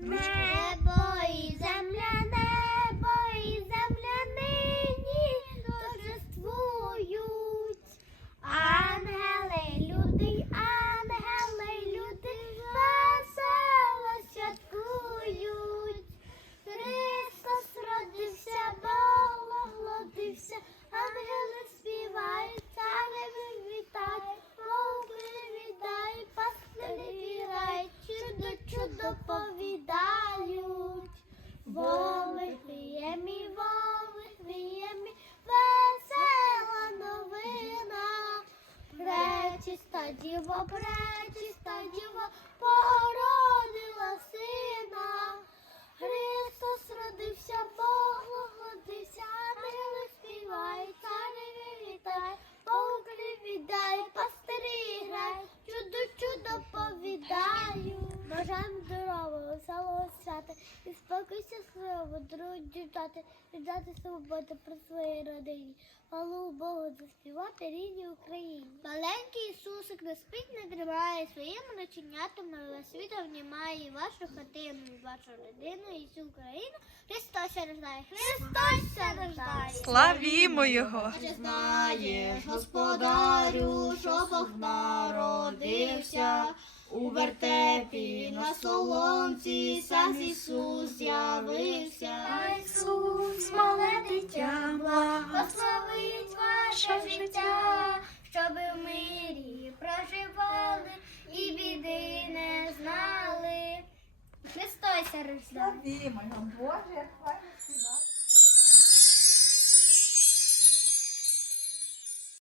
Небо і чудо повідають. Волихвіємі, волихвіємі, весела новина. Пречиста діво, пречиста діво, породила сина. Христос родився, Бог родився, ангели співають, цареві вітають, Боги віддають, пастирі грають, чудо, чудо. Бажаємо свята і спокій щасливо, друзі дати, віддати свободу про своїй родині. Хвалу Богу заспівати рідній Україні. Маленький Ісусик не спить, не тримає своїми начинятами весь світ обнімає і вашу хатину, і вашу родину, і всю Україну. Христос рождає, Христос рождає. Славімо його! Знаєш, господарю, що Бог народився, у вертепі на соломці сам Ісус з'явився. Ісус, мале дитя, благословить ваше життя, щоб в мирі проживали і біди не знали. Христос рождає. Славімо Боже, співає.